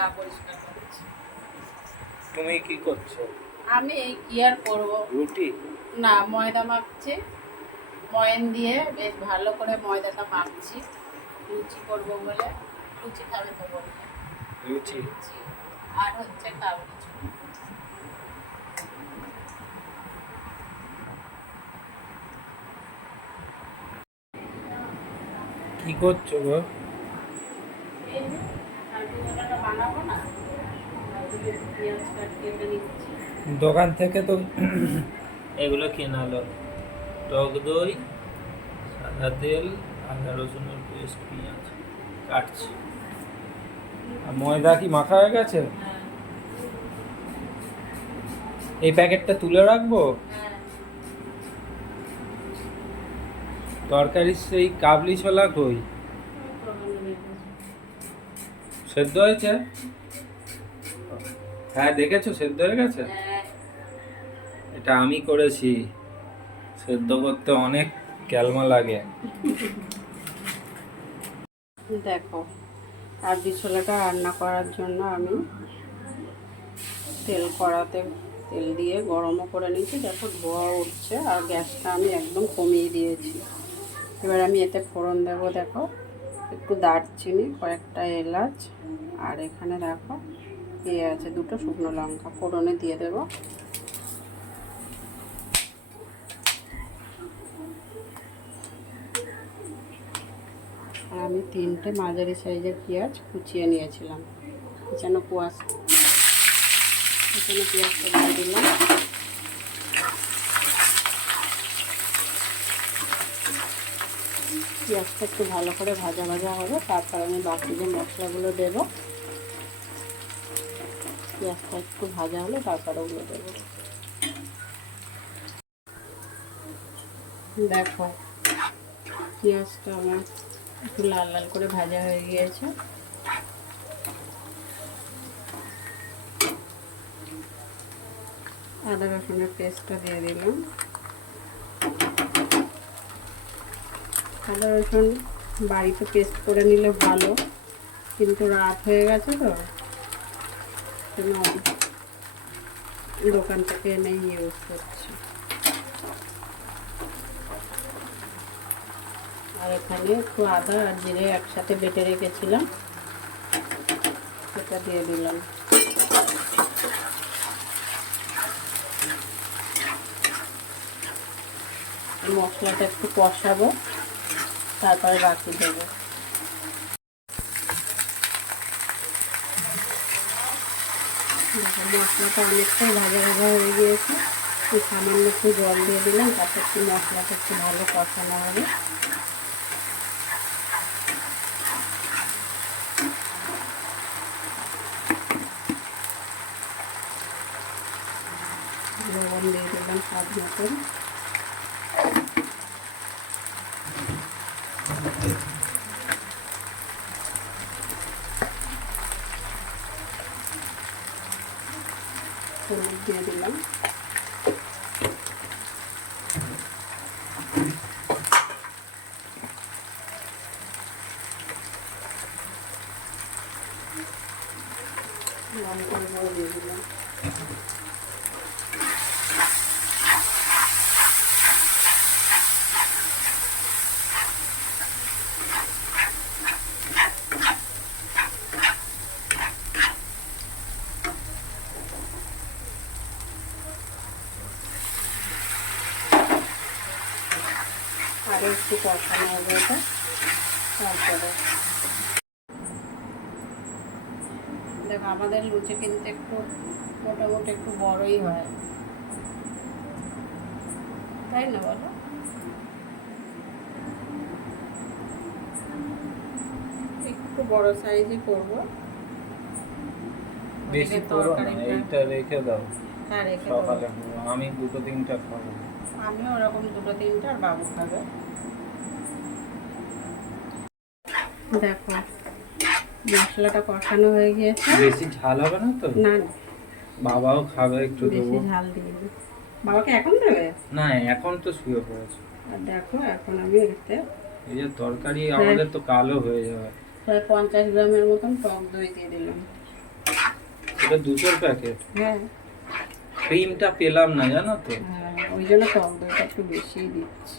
গা পরিষ্কার করছি। তুমি কি করছো? আমি এই কি আর করবো, রুটি না ময়দা মাখছি, ময়ান দিয়ে বেশ ভালো করে ময়দাটা মাখছি লুচি করবো বলে। লুচি খাবে তো বলছে, লুচি লুচি আর হচ্ছে কাবলি ছোলা। কি করছো গো? এই যে কাবলি ছোলাটা বানাবো না, পেঁয়াজ কেটে নিচ্ছি। দোকান থেকে তো এগুলো কেনালো, টক দই, সাদা তেল, আদা রসুনের পেস্ট, পেঁয়াজ কাটছি। আর ময়দা কি মাখা হয়ে গেছে? হ্যাঁ এই প্যাকেটটা তুলে রাখবো। হ্যাঁ, তরকারি সেই কাবলি ছোলা কই? সেদ্ধ হয়েছে? হ্যাঁ দেখেছো সেদ্ধ হয়ে গেছে। হ্যাঁ। এটা আমি করেছি, সেদ্ধ করতে অনেক ক্যালমা লাগে। দেখো কাবলি ছোলাটা রান্না করার জন্য আমি কড়াতে তেল দিয়ে গরমও করে নিয়েছি, দেখো ধোয়া উঠছে, আর গ্যাসটা আমি একদম কমিয়ে দিয়েছি। এবার আমি এতে ফোড়ন দেবো, দেখো একটু দারচিনি, কয়েকটা এলাচ, আর এখানে দেখো আছে দুটো শুকনো লঙ্কা ফোড়নে দিয়ে দেবো। আর আমি 3টে মাঝারি সাইজের পেঁয়াজ কুচিয়ে নিয়েছিলাম, যেন এখানে পেঁয়াজটা দিয়ে দিলাম। পেঁয়াজটা একটু ভালো করে ভাজা ভাজা হবে, তারপর আমি বাকি যে মশলাগুলো দেবো। পেঁয়াজটা একটু ভাজা হলে তারপর ওগুলো দেবো। দেখো পেঁয়াজটা আমার একটু লাল লাল করে ভাজা হয়ে গিয়েছে। আদা রসুনের পেস্টটা দিয়ে দিলাম। আদা রসুন বাড়িতে পেস্ট করে নিলে ভালো, কিন্তু রাত হয়ে গেছে তো দোকান থেকে এনে ইউজ করছি। আর এখানে একটু আদা আর জিরে একসাথে বেটে রেখেছিলাম, সেটা দিয়ে দিলাম। মশলাটা একটু কষাবো, তারপরে বাকি দেবো। মশলাটা অনেকটাই ভাজা ভাজা হয়ে গিয়েছে, সামান্য একটু জল দিয়ে দিলাম, তাতে একটু মশলাটা একটু ভালো কষানো হবে। লবণ দিয়ে দিলাম স্বাদ মতন। হলুদ দিয়ে দিলাম। লঙ্কার গুঁড়ো দিয়ে দিলাম। আরও একটু কষানো হবে এটা, তারপরে দেখো আমাদের লুচি কিন্তু একটু মোটামুটি একটু বড়ই হয়, তাই না বলো? একটু বড় সাইজে করবো। বেশি করো না, এইটা রেখে দাও। হ্যাঁ রেখে সকালে আমি 2-3টা খাবো। আমিও ওরকম 2-3টা, আর বাবু খাবে। দেখো মশলাটা কষানো হয়ে গিয়েছে। বেশি ঝাল হবে না তো? না বাবাও খাবে, একটু বেশি দেবো। ঝাল দিয়ে দিই। বাবাকে এখন দেবে? না এখন তো শুয়ে পড়েছে। আর দেখো এখন আমি এতে এই যে তরকারি আমাদের তো কালো হয়ে যাবে। প্রায় 50 গ্রামের মতন টক দই দিয়ে দিলাম। এটা 200 প্যাকেট। হ্যাঁ ক্রিমটা পেলাম না জানো তো। হ্যাঁ, ওই জন্য টক দইটা একটু বেশিই দিচ্ছি।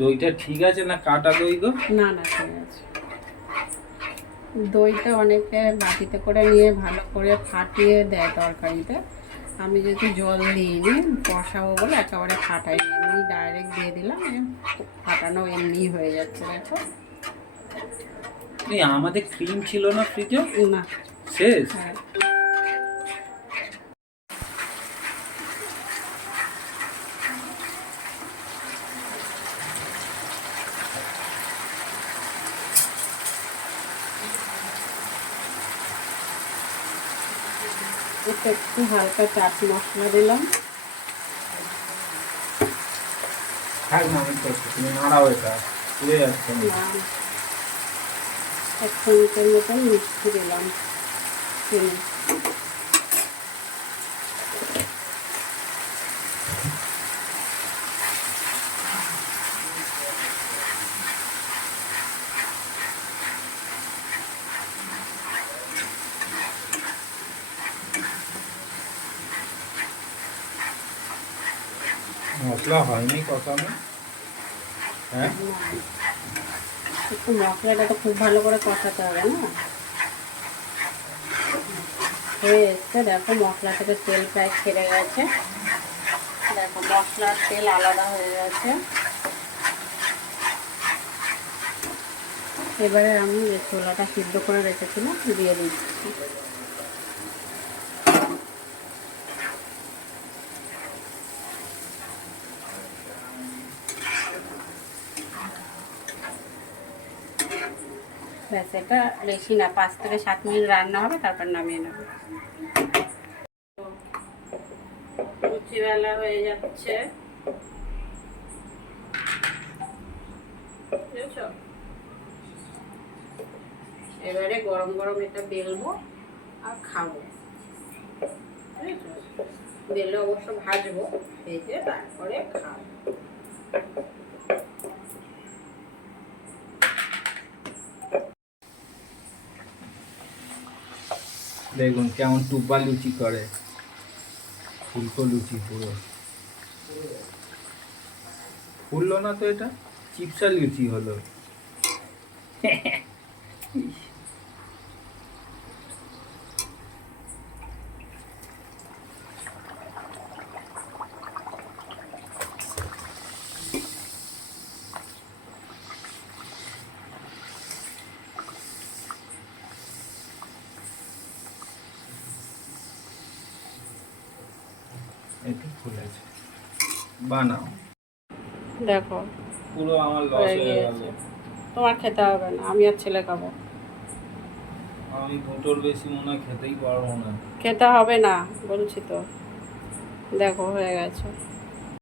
দইটা ঠিক আছে না কাটা দই গো? না না ঠিক আছে। দইটা অনেকে বাটিতে করে নিয়ে ভালো করে ফাটিয়ে দেয় তরকারিতে। আমি যেহেতু জল দিইনি, কষাবো বলে একেবারে ফাটাই এমনি ডাইরেক্ট দিয়ে দিলাম, ফাটানো এমনিই হয়ে যাচ্ছে দেখো। এই আমাদের ক্রিম ছিল না ফ্রিজে? না। শেষ? হ্যাঁ এটা একটু হালকা চাট মশলা দিলাম। থাক না, আমি করছি, তুমি নাড়াও, এটা পুড়ে যাচ্ছে না। আর 1 চামচের মতন মিষ্টি দিলাম, চিনি। মশলা হয়নি কষানো? হ্যাঁ একটু মশলাটা তো খুব ভালো করে কষাতে হবে না। হয়ে এসছে দেখো, মশলা থেকে তেল প্রায় ছেড়ে গেছে। দেখো মশলার তেল আলাদা হয়ে গেছে। এবারে আমি যে ছোলাটা সিদ্ধ করে রেখেছিলাম দিয়ে দিচ্ছি। ব্যাস, এটা বেশি না, 5 থেকে 7 মিনিট রান্না হবে, তারপর নামিয়ে নেব। লুচিবেলা হয়ে যাচ্ছে, বুঝেছো? এবারে গরম গরম এটা বেলবো আর খাবো, বুঝেছো? বেলে অবশ্য ভাজবো, ভেজে তারপরে খাবো। দেখুন কেমন টুপা লুচি করে, ফুলকো লুচি পুরো। ফুললো না তো, এটা চিপসা লুচি হলো। একটু ফুলেছে, বানাও। দেখো পুরো আমার লস হয়ে হয়ে গেল। গিয়েছে। তোমার খেতে হবে না, আমি আর ছেলে খাবো। আমি দুটোর বেশি মনে হয় খেতেই পারবো না। খেতে হবে না বলছি তো। দেখো হয়ে গেছে।